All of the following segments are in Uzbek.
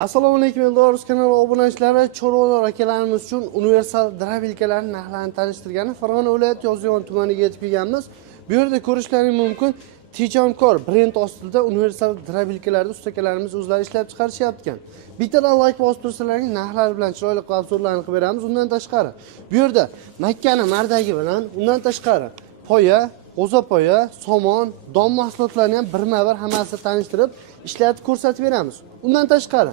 Assalomu alaykum Eldorus kanali obunachilari, chorvalar akalarimiz uchun universal drabilkalarning narxlarini tanishtirgani Farg'ona viloyati Yozyovon tumaniga yetib kelganmiz. Bu yerda ko'rishlaring mumkin. Tijamkor brend ostida universal drabilkalarni ustakalarimiz o'zlari ishlab chiqarishyapti ekan. Bittadan like bosib tursalaring narxlar bilan chiroyli obzorlarni qilib beramiz. Undan tashqari bu yerda Makkani mardagi bilan, undan tashqari poya, g'o'zapoya, somon, don mahsulotlarini ham birma-bir hammasini tanishtirib, ishlatib ko'rsatib beramiz. Undan tashqari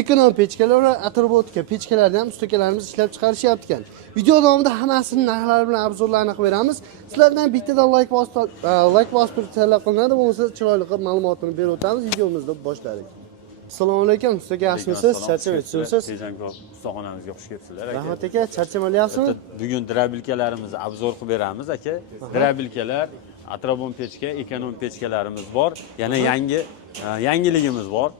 ekonom pechkalar va atrobotka pechkalarni ham ustakalarimiz ishlab chiqarishyapti ekan. Video davomida hammasini narxlari bilan obzorlarni qilib beramiz. Sizlardan bittadan like bosib talab qilinadi, bo'lmasa chiroyli qilib ma'lumotini berib o'tamiz. Videomizni boshladik. Assalomu alaykum, ustaga yaxshimisiz? Charchamayapsiz? Tejamkor ustaxonamizga xush kelibsizlar aka. Rahmat aka, charchamalyapsizmi? Bugun drabilkalarimizni obzor qilib beramiz aka. Drabilkalar, atrobon pechka, ekonom pechkalarimiz bor. Yana yangiligimiz bor.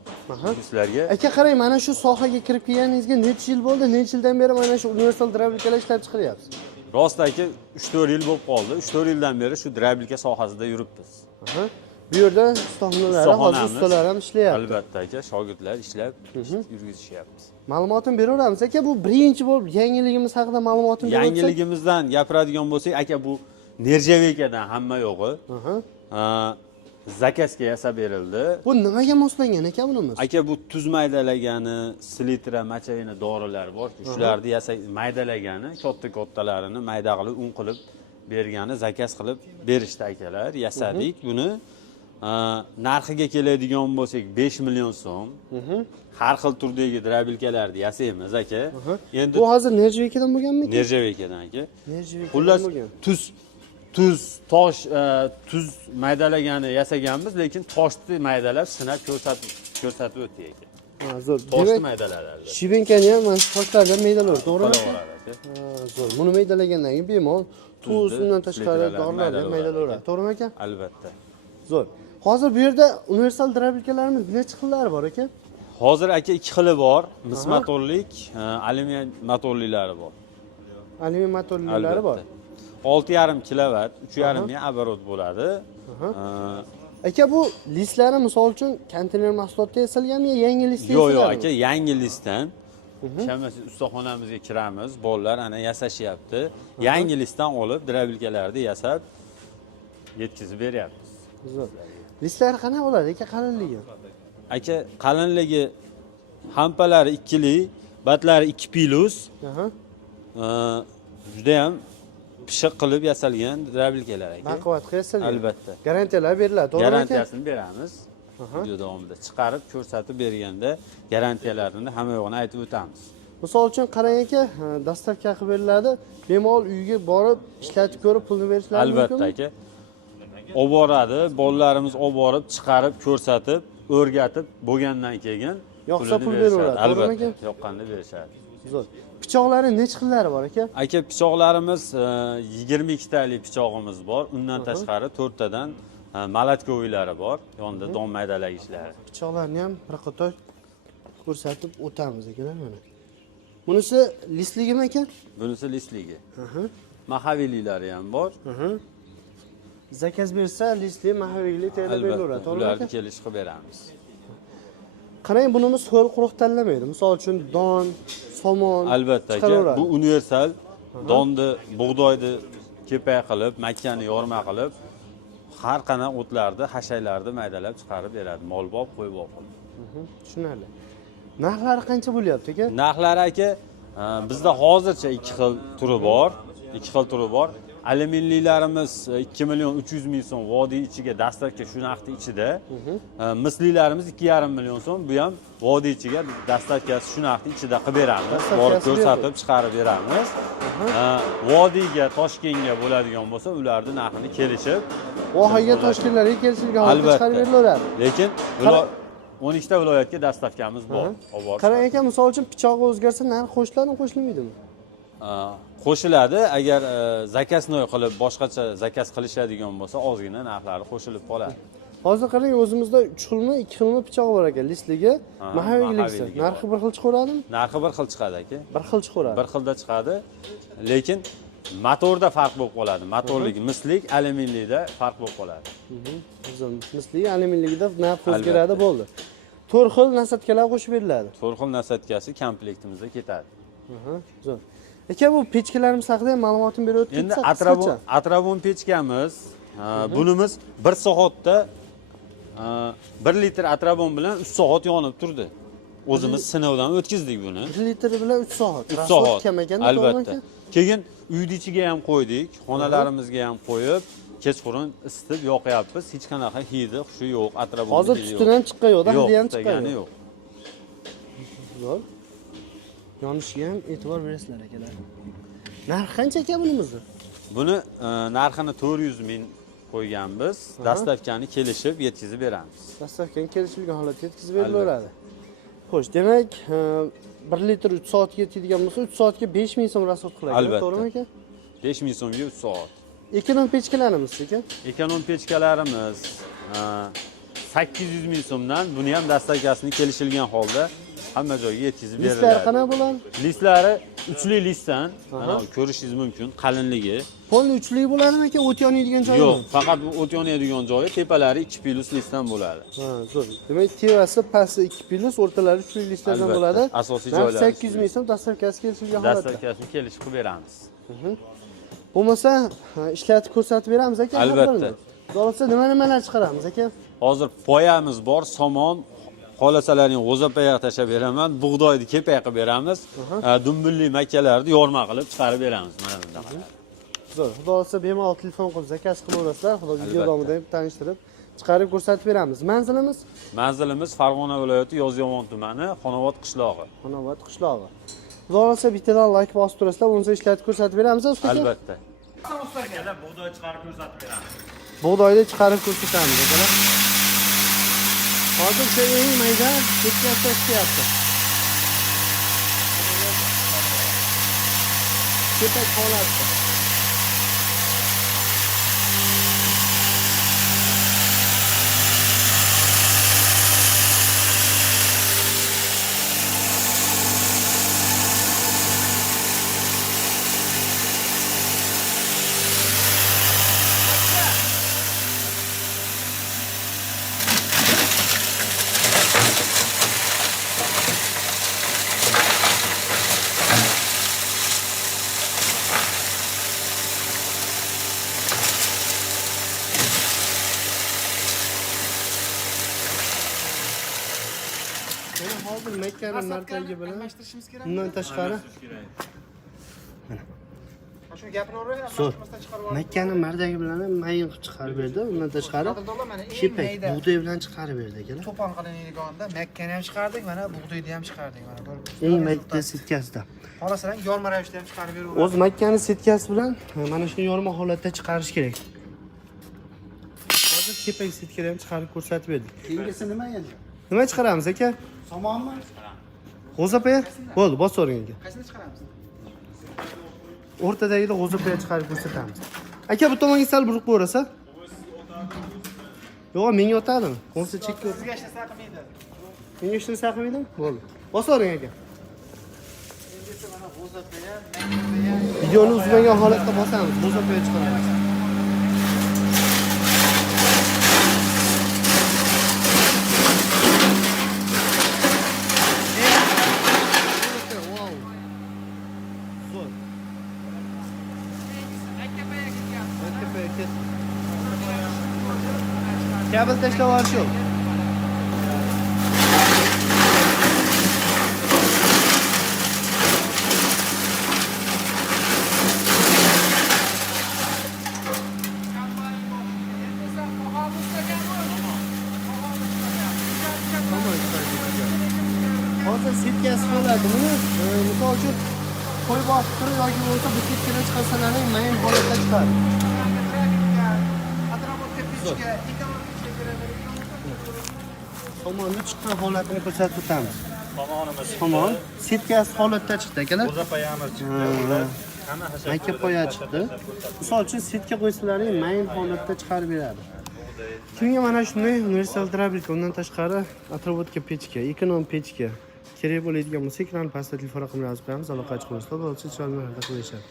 Sizlarga. Aka qarang, mana shu sohaga kirib kelganingizga necha yil bo'ldi? Necha yildan beri mana shu universal drabilkalar ishlab chiqaryapsiz? Rost aka 3-4 yil bo'lib qoldi. 3-4 yildan beri shu drabilka sohasida yuribmiz. Bu yerda ustaxonalar, hozir ustalar ham ishlayapti. Albatta aka, shogirdlar ishlab yurgizishyapti. Ma'lumotini beraveramiz aka. Bu birinchi bo'lib yangiligimiz haqida ma'lumotini berib o'tsak. Yangiligimizdan gapiradigan bo'lsak, aka bu nerjavekadan hamma yo'g'i. Zakazga yasab berildi. Bu nimaga moslangan aka bunimiz? Aka bu tuz maydalagani, silitra, machavina dorilar bor. Shularni maydalagani, katta-kattalarini mayda qilib, un qilib bergani, zakaz qilib berishdi akalar. Yasadik buni. Narxiga keladigan bo'lsak 5 million so'm. Har xil turdagi drabilkalarni yasaymiz aka. Endi bu hozir nerjavekadan bo'lganmi? Nerjavekadan aka. Nerjavekadan Xullas bo'lgan. tosh maydalagani yasaganmiz, lekin toshni maydalab sinab ko'rsatib o'tdik aka. Zo'r. Toshni maydalalar. Shibenkani ham mana toshlardan maydalar, to'g'rimi? To'g'ri. Zo'r. Buni maydalagandan keyin bemalol tuz, undan tashqari dorilarni ham maydalayveradi. To'g'rimi aka? Albatta. Zo'r. Hozir bu yerda universal drabilkalarimiz necha xillari bor aka? Hozir aka 2 xili bor. Mis motorlik, alyumin motorliklari bor. Alyumin motorlilari bor. 6,5 kilovat, 3,5 ming оборот bo'ladi. Aka bu listlari misol uchun konteyner mahsulotda yasalganmi yo yangi list yasalganmi? Yo'q, aka, yangi listdan. Chamasi ustaxonamizga kiramiz, bolalar ana yasashyapti. Yangi listdan olib drabilkalarni yasab yetkazib beryapmiz. Zo'r. Listlari qanaqa bo'ladi aka, qalinligi? Aka, qalinligi hampalari 2 lik, batlari 2 plus. Juda ham pishiq qilib yasalgan drabilkalar aka. Baquvvat yasalgan. Albatta. Garantiyalar beriladi, to'g'rimi aka? Garantiyasini beramiz. Video davomida chiqarib ko'rsatib berganda garantiyalarini hamma yo'g'ini aytib o'tamiz. Misol uchun qarang aka, dastavka qilib beriladi. Bemalol uyga borib ishlatib ko'rib pulni berishlari mumkin. Albatta aka. Olib boradi, bolalarimiz olib borib chiqarib ko'rsatib, o'rgatib bo'lgandan keyin yo'qsa pul beraveradi, to'g'rimi aka? Yoqqanda berishadi. Zo'r. Pichoqlari necha xillari bor aka? Aka, pichoqlarimiz 22 talik pichog'imiz bor. Undan tashqari 4 tadan malatkoviylari bor. Yonida don maydalagichlar. Pichoqlarni ham bir qator ko'rsatib o'tamiz akalar mana. Bunisi listligimi aka? Bunisi listligi. Mahaviliylari ham bor. Zakaz bersa listli, mahaviyli tayyorlab beraveradi, to'g'rimi aka? Ularni kelish qilib beramiz. Qarang, bunimiz ho'l quruq tanlamaydi. Misol uchun don, somon, albatta aka, bu universal donni, bug'doyni kepay qilib, makkani yorma qilib, har qanday o'tlarni, hashaylarni maydalab chiqarib beradi. Molbob, qo'ybob. Tushunarli. Narxlari qancha bo'lyapti aka? Narxlari aka, bizda hozircha 2 xil turi bor. 2 xil turi bor. Alyuminlilarimiz 2 million 300 ming so'm vodiy ichiga dastavka shu narxda ichida. Mislilarimiz 2,5 million so'm, bu ham vodiy ichiga dastavkasi shu narxda ichida qilib beramiz. Borib ko'rsatib chiqarib beramiz. Vodiyga, Toshkentga bo'ladigan bo'lsa, ularning narxini kelishib, vohaga, Toshkentlarga kelishilgan holda chiqarib berilaveradi. Lekin 12 ta viloyatga dastavkamiz bor. Qarang aka, misol uchun pichog'i o'zgarsa, narx qo'shiladimi, qo'shilmaydimi? Qo'shiladi. Agar zakaznoy qilib boshqacha zakaz qilishadigan bo'lsa, ozgina narxlari qo'shilib qoladi. Hozir qarang, o'zimizda 3 xilmi, 2 xilmi pichoq bor aka, listligi, mahaviyligi. Narxi bir xil chiqaveradimi? Narxi bir xil chiqadi aka. Bir xil chiqaveradi. Bir xilda chiqadi. Lekin motorda farq bo'lib qoladi. Motorlik, mislik, alyuminlikda farq bo'lib qoladi. Mislik, alyuminligida narx o'zgaradi, bo'ldi. 4 xil nasatkalar qo'shib beriladi. 4 xil nasatkasi komplektimizda ketadi. Zo'r. Aka, bu pechkalarimiz haqida ham ma'lumotni berib o'tib Endi ketsak. atrabon pechkamiz, bunimiz 1 soatda 1 litr atrabon bilan 3 soat yonib turdi. O'zimiz sinovdan o'tkazdik buni. 1 litr bilan 3 soat. 3 soat. Kam ekanda, Albatta. Keyin uyni ichiga ham qo'ydik, xonalarimizga ham qo'yib, kechqurun isitib yoqyapmiz. Hech qanaqa hidi, xushi yo'q, atrabon. Hozir tutidan ham chiqqan yo'q, hidi ham chiqqan yo'q. Zo'r. Yonishiga ham e'tibor berasizlar akalar. Narxi qancha aka bunimizni? Buni narxini 400 ming qo'yganmiz. Dastavkani kelishib yetkazib beramiz. Dastavkani kelishilgan holatda yetkazib berilaveradi. Xo'sh, demak, 1 litr 3 soatga yetadigan bo'lsa, 3 soatga 5000 so'm rasxod qiladi, to'g'rimi aka? 5000 so'mga 3 soat. Ekonom pechkalarimiz aka? Ekonom pechkalarimiz 800 ming so'mdan buni ham dastavkasini kelishilgan holda hamma joyga yetkazib beriladi. Listlari qanaqa bo'ladi? Listlari uchli listdan, mana ko'rishingiz mumkin, qalinligi. Polni uchli bo'ladimi aka? O't yonadigan joyi? Yo'q, faqat bu o't yonadigan joyi, tepalari 2 plus listdan bo'ladi. Zo'r. Demak, tevasi pasti 2 plus, o'rtalari 3 plus listlardan bo'ladi. Asosiy joylari 800 ming so'm dastavkasi kelishilgan holatda. Dastavkasini kelishib qilib beramiz. Bo'lmasa, ishlatib ko'rsatib beramiz aka. Albatta. Bo'lsa, nimalar chiqaramiz aka? Hozir poyamiz bor, somon, xolasalaring g'o'zapayaga tashab beraman, bug'doyni kepak qilib beramiz, dumbulli makkalarni yorma qilib chiqarib beramiz mana bunday. Zo'r. Xudo olsa bemalol telefon qilib zakaz qilib olasizlar. Xudo video davomida ham tanishtirib, chiqarib ko'rsatib beramiz. Manzilimiz? Manzilimiz Farg'ona viloyati Yozyovon tumani, Xonobod qishlog'i. Xonobod qishlog'i. Xudo olsa bittadan like bosib turasizlar, bo'lmasa ishlatib ko'rsatib beramiz usta aka. Albatta. Akalar bug'doy chiqarib ko'rsatib beramiz. Bug'doyni chiqarib ko'rsatamiz akalar. Hozir o'sha eng mayda ketkazib ishlayapti. Kepak holatda. Hozir Makkaning markagi bilan almashtirishimiz kerak. bundan tashqari Shu gapni o'rayman, zo'r. almashtirmasdan chiqarib olib. Makkaning mardagi bilan ham mayin qilib chiqarib berdi. Undan tashqari kepak, bug'doy bilan chiqarib berdi akalar. To'pon qilinadiganida Makkani ham chiqardik, mana bug'doyni ham chiqardik, mana ko'rib. Eng mayda setkasida. Xohlasalar yorma ravishda ham chiqarib beraveramiz. O'z Makkaning setkasi bilan mana shuni yorma holatda chiqarish kerak. Hozir kepak setkani ham chiqarib ko'rsatib berdik. Keyingisi nima endi? Nima chiqaramiz aka? Somonmi? G'o'zapaya? Bo'ldi, bos o'ring aka. Qaysini chiqaramiz? O'rtadagida g'o'zapaya chiqarib ko'rsatamiz. Aka, bu tomonga sal buruq bo'rasa? Yo'q, menga o'tadimi? Bo'lsa chekka o't. Sizga hech narsa qilmaydi. Menga hech narsa qilmaydimi? Bo'ldi. Bos o'ring aka. Keyingisi mana g'o'zapaya, Makkapaya. Videoni uzmagan holatda bosamiz, g'o'zapaya chiqaramiz. Kabel tashlab yuborish yo'q. Hozir setkasi bo'ladi. Buni misol uchun qo'yib olib turib yoki bo'lsa bu ketkidan chiqarsalarning mayin holatda chiqadi. Tomonni chiqqan holatini ko'rsatib o'tamiz. Tomon setkasi holatda chiqdi akalar. G'o'zapayamiz chiqdi. Makka poya chiqdi. Misol uchun setka qo'ysalaring mayin holatda chiqarib beradi. Kimga mana shunday universal drabilka, undan tashqari atrobotga pechka, ekonom pechka kerak bo'ladigan bo'lsa, ekran pastda telefon raqamlarini yozib qo'yamiz, aloqa chiqamiz. Xudo xolasa, chiroyli narxda qilishadi.